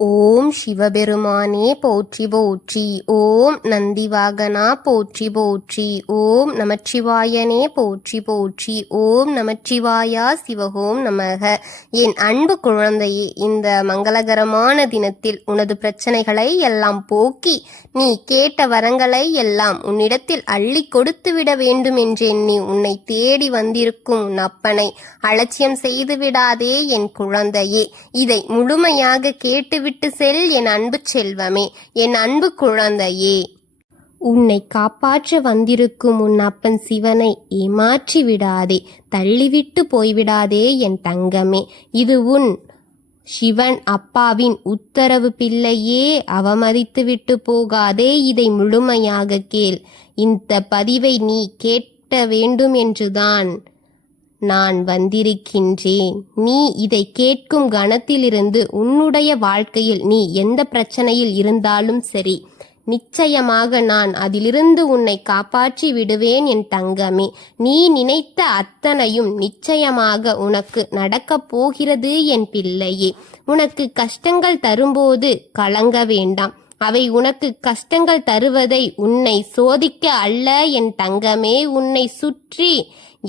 ஓம் சிவபெருமானே போற்றி போற்றி. ஓம் நந்திவாகனா போற்றி போற்றி. ஓம் நமச்சிவாயனே போற்றி போற்றி. ஓம் நமச்சிவாயா சிவகோம் நமக. என் அன்பு குழந்தையே, இந்த மங்களகரமான தினத்தில் உனது பிரச்சனைகளை எல்லாம் போக்கி நீ கேட்ட வரங்களை எல்லாம் உன்னிடத்தில் அள்ளி கொடுத்துவிட வேண்டும் என்றெண்ணி உன்னை தேடி வந்திருக்கும் உன் அப்பனை அலட்சியம் செய்து விடாதே என் குழந்தையே. இதை முழுமையாக கேட்டுவிட்டு செல் என் அன்பு செல்வமே, என் அன்பு குழந்தையே. உன்னை காப்பாற்ற வந்திருக்கும் உன் அப்பன் சிவனை ஏமாற்றி விடாதே, தள்ளிவிட்டு போய்விடாதே என் தங்கமே. இது உன் சிவன் அப்பாவின் உத்தரவு பிள்ளையே, அவமதித்து விட்டு போகாதே. இதை முழுமையாக கேள். இந்த பதிவை நீ கேட்க வேண்டும் என்றுதான் நான் வந்திருக்கின்றேன். நீ இதை கேட்கும் கணத்திலிருந்து உன்னுடைய வாழ்க்கையில் நீ எந்த பிரச்சனையில் இருந்தாலும் சரி, நிச்சயமாக நான் அதிலிருந்து உன்னை காப்பாற்றி விடுவேன் என் தங்கமே. நீ நினைத்த அத்தனையும் நிச்சயமாக உனக்கு நடக்கப் போகிறது என் பிள்ளையே. உனக்கு கஷ்டங்கள் தரும்போது கலங்க வேண்டாம். அவை உனக்கு கஷ்டங்கள் தருவதை உன்னை சோதிக்க அல்ல என் தங்கமே. உன்னை சுற்றி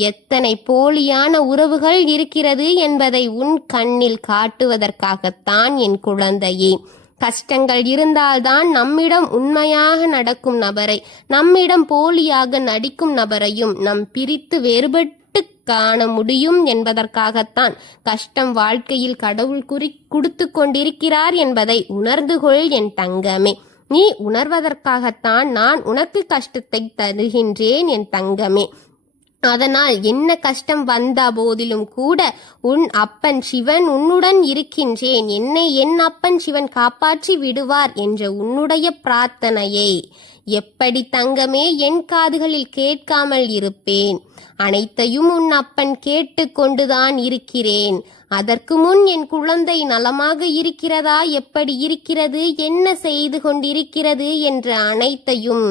எத்தனை போலியான உறவுகள் இருக்கிறது என்பதை உன் கண்ணில் காட்டுவதற்காகத்தான் என் குழந்தையே. கஷ்டங்கள் இருந்தால்தான் நம்மிடம் உண்மையாக நடக்கும் நபரை, நம்மிடம் போலியாக நடிக்கும் நபரையும் நம் பிரித்து வேறுபட்டு காண முடியும் என்பதற்காகத்தான் கஷ்டம் வாழ்க்கையில் கடவுள் கொடுத்து கொண்டிருக்கிறார் என்பதை உணர்ந்து கொள் என் தங்கமே. நீ உணர்வதற்காகத்தான் நான் உனக்கு கஷ்டத்தை தருகின்றேன் என் தங்கமே. அதனால் என்ன கஷ்டம் வந்த போதிலும் கூட உன் அப்பன் சிவன் உன்னுடன் இருக்கின்றேன், என்னை என் அப்பன் சிவன் காப்பாற்றி விடுவார் என்ற உன்னுடைய பிரார்த்தனையை எப்படி தங்கமே என் காதுகளில் கேட்காமல் இருப்பேன்? அனைத்தையும் உன் அப்பன் கேட்டு கொண்டுதான் இருக்கிறேன். அதற்கு முன் என் குழந்தை நலமாக இருக்கிறதா, எப்படி இருக்கிறது, என்ன செய்து கொண்டிருக்கிறது என்ற அனைத்தையும்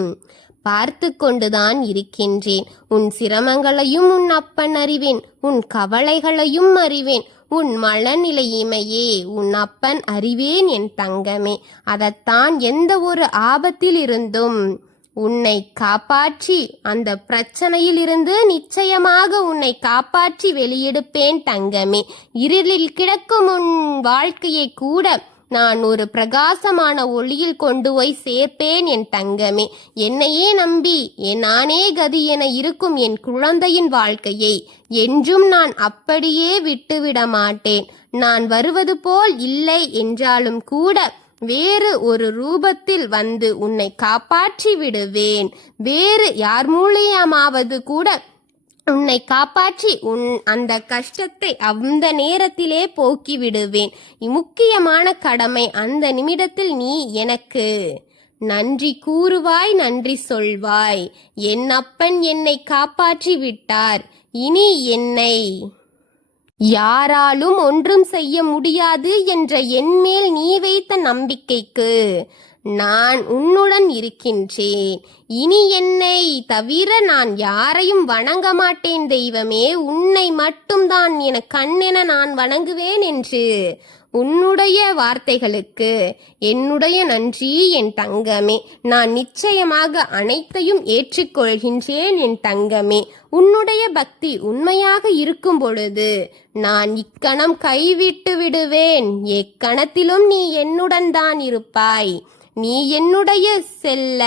பார்த்து கொண்டுதான் இருக்கின்றேன். உன் சிரமங்களையும் உன் அப்பன் அறிவேன், உன் கவலைகளையும் அறிவேன், உன் மனநிலையுமையே உன் அப்பன் அறிவேன் என் தங்கமே. அதைத்தான் எந்த ஒரு ஆபத்தில் இருந்தும் உன்னை காப்பாற்றி, அந்த பிரச்சனையில் இருந்து நிச்சயமாக உன்னை காப்பாற்றி வெளியெடுப்பேன் தங்கமே. இருளில் கிடக்கும் உன் வாழ்க்கையை கூட நான் ஒரு பிரகாசமான ஒளியில் கொண்டு போய் சேர்ப்பேன் என் தங்கமே. என்னையே நம்பி நானே கதி என இருக்கும் என் குழந்தையின் வாழ்க்கையை என்றும் நான் அப்படியே விட்டுவிட மாட்டேன். நான் வருவது போல் இல்லை என்றாலும் கூட வேறு ஒரு ரூபத்தில் வந்து உன்னை காப்பாற்றி விடுவேன். வேறு யார் மூலியமாவது கூட உன்னை காப்பாற்றி அந்த கஷ்டத்தை அந்த நேரத்திலே போக்கி விடுவேன். முக்கியமான கடமை, அந்த நிமிடத்தில் நீ எனக்கு நன்றி கூறுவாய், நன்றி சொல்வாய். என் அப்பன் என்னை காப்பாற்றி விட்டார், இனி என்னை யாராலும் ஒன்றும் செய்ய முடியாது என்ற என்மேல் நீ வைத்த நம்பிக்கைக்கு நான் உன்னுடன் இருக்கின்றேன். இனி என்னை தவிர நான் யாரையும் வணங்க மாட்டேன் தெய்வமே. உன்னை மட்டும்தான் என கண்ணென நான் வணங்குவேன் என்று உன்னுடைய வார்த்தைகளுக்கு என்னுடைய நன்றி என் தங்கமே. நான் நிச்சயமாக அனைத்தையும் ஏற்றுக்கொள்கின்றேன் என் தங்கமே. உன்னுடைய பக்தி உண்மையாக இருக்கும் பொழுது நான் இக்கணம் கைவிட்டு விடுவேன். எக்கணத்திலும் நீ என்னுடன் தான் இருப்பாய். நீ என்னுடைய செல்ல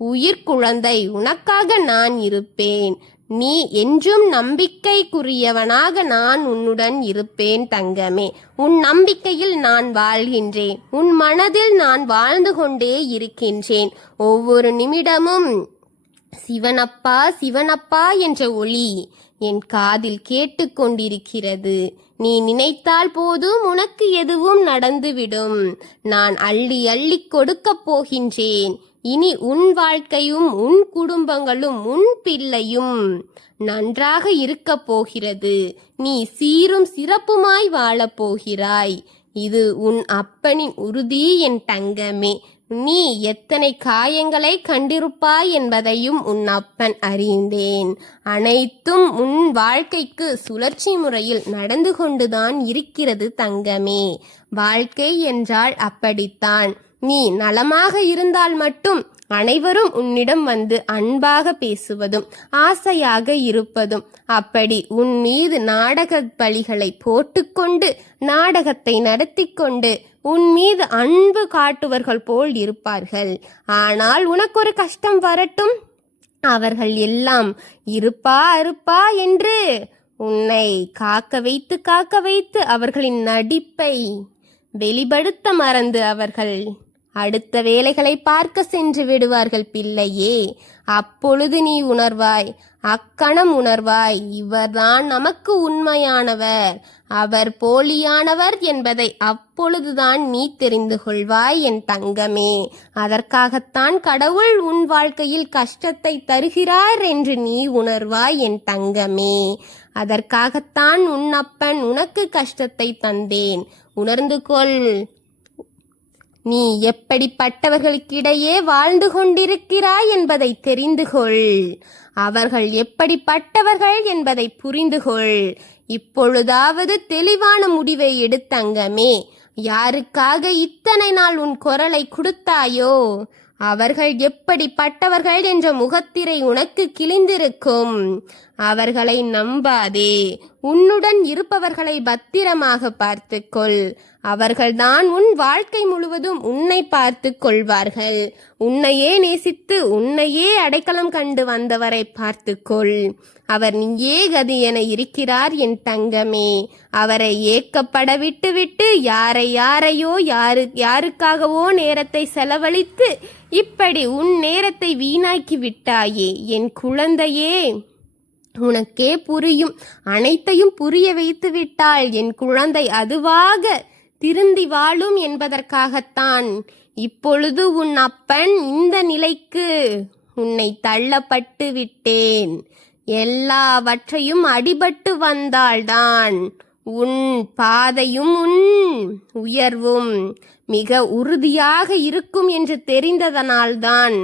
உயிர் குழந்தை, உனக்காக நான் இருப்பேன். நீ என்றும் நம்பிக்கைக்குரியவனாக நான் உன்னுடன் இருப்பேன் தங்கமே. உன் நம்பிக்கையில் நான் வாழ்கின்றேன், உன் மனதில் நான் வாழ்ந்து கொண்டே இருக்கின்றேன். ஒவ்வொரு நிமிடமும் சிவனப்பா சிவனப்பா என்ற ஒலி என் காதில் கேட்டுக்கொண்டிருக்கிறது. நீ நினைத்தால் போதும் உனக்கு எதுவும் நடந்துவிடும். நான் அள்ளி அள்ளி கொடுக்கப் போகின்றேன். இனி உன் வாழ்க்கையும் உன் குடும்பங்களும் உன் பிள்ளையும் நன்றாக இருக்கப் போகிறது. நீ சீரும் சிறப்புமாய் வாழப் போகிறாய். இது உன் அப்பனின் உறுதி என் தங்கமே. நீ எத்தனை காயங்களை கண்டிருப்பாய் என்பதையும் உன் அப்பன் அறிந்தேன். அனைத்தும் உன் வாழ்க்கைக்கு சுழற்சி முறையில் நடந்து கொண்டுதான் இருக்கிறது தங்கமே. வாழ்க்கை என்றால் அப்படித்தான். நீ நலமாக இருந்தால் மட்டும் அனைவரும் உன்னிடம் வந்து அன்பாக பேசுவதும் ஆசையாக இருப்பதும், அப்படி உன் மீது நாடக பலிகளை போட்டுக்கொண்டு நாடகத்தை நடத்தி கொண்டு உன் மீது அன்பு காட்டுவர்கள் போல் இருப்பார்கள். ஆனால் உனக்கு ஒரு கஷ்டம் வரட்டும், அவர்கள் எல்லாம் இருப்பா என்று உன்னை காக்க வைத்து அவர்களின் நடிப்பை வெளிப்படுத்த மறந்து அவர்கள் அடுத்த வேலைகளை பார்க்க சென்று விடுவார்கள் பிள்ளையே. அப்பொழுது நீ உணர்வாய், அக்கணம் உணர்வாய், இவர்தான் நமக்கு உண்மையானவர், அவர் போலியானவர் என்பதை அப்பொழுதுதான் நீ தெரிந்து கொள்வாய் என் தங்கமே. அதற்காகத்தான் கடவுள் உன் வாழ்க்கையில் கஷ்டத்தை தருகிறார் என்று நீ உணர்வாய் என் தங்கமே. அதற்காகத்தான் உன் அப்பன் உனக்கு கஷ்டத்தை தந்தேன். உணர்ந்து கொள். நீ எப்படிப்பட்டவர்களுக்கிடையே வாழ்ந்து கொண்டிருக்கிறாய் என்பதை தெரிந்து கொள். அவர்கள் எப்படிப்பட்டவர்கள் என்பதை புரிந்து கொள். இப்பொழுதாவது தெளிவான முடிவை எடுத்தங்கமே. யாருக்காக இத்தனை நாள் உன் குரலை கொடுத்தாயோ அவர்கள் எப்படிப்பட்டவர்கள் என்ற முகத்திரை உனக்கு கிழிந்திருக்கும். அவர்களை நம்பாதே. உன்னுடன் இருப்பவர்களை பத்திரமாக பார்த்துக்கொள். அவர்கள்தான் உன் வாழ்க்கை முழுவதும் உன்னை பார்த்து கொள்வார்கள். உன்னையே நேசித்து உன்னையே அடைக்கலம் கண்டு வந்தவரை பார்த்துக்கொள். அவர் நீயே கதி என இருக்கிறார் என் தங்கமே. அவரை ஏக்கப்பட விட்டு யாரையோ யாருக்காகவோ நேரத்தை செலவழித்து இப்படி உன் நேரத்தை வீணாக்கி விட்டாயே என் குழந்தையே. உனக்கே புரியும், அனைத்தையும் புரிய வைத்து விட்டாள் என் குழந்தை. அதுவாக திருந்தி வாழும் என்பதற்காகத்தான் இப்பொழுது உன் அப்பன் இந்த நிலைக்கு உன்னை தள்ளப்பட்டு விட்டேன். எல்லாவற்றையும் அடிபட்டு வந்தால்தான் உன் பாதையும் உன் உயர்வும் மிக உறுதியாக இருக்கும் என்று தெரிந்ததனால்தான்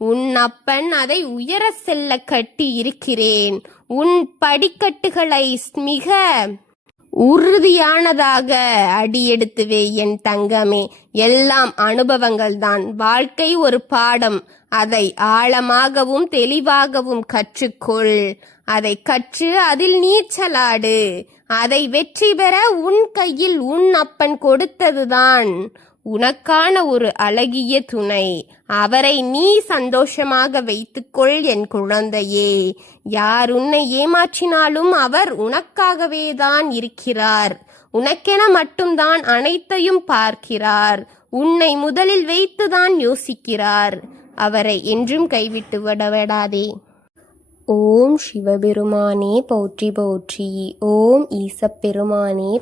உன் அப்பன் அதை உயர செல்ல கட்டி இருக்கிறேன். உன் படிக்கட்டுகளை மிக உறுதியானதாக அடியெடுத்துவே என் தங்கமே. எல்லாம் அனுபவங்கள் தான். வாழ்க்கை ஒரு பாடம். அதை ஆழமாகவும் தெளிவாகவும் கற்றுக்கொள். அதை கற்று அதில் நீச்சலாடு. அதை வெற்றி பெற உன் கையில் உன் அப்பன் கொடுத்ததுதான் உனக்கான ஒரு அழகிய துணை. அவரை நீ சந்தோஷமாக வைத்துக்கொள் என் குழந்தையே. யார் உன்னை ஏமாற்றினாலும் அவர் உனக்காகவே தான் இருக்கிறார். உனக்கென மட்டும்தான் அனைத்தையும் பார்க்கிறார். உன்னை முதலில் வைத்துதான் யோசிக்கிறார். அவரை என்றும் கைவிட்டு விடாதே. ஓம் சிவபெருமானே போற்றி போற்றி. ஓம் ஈசப்பெருமானே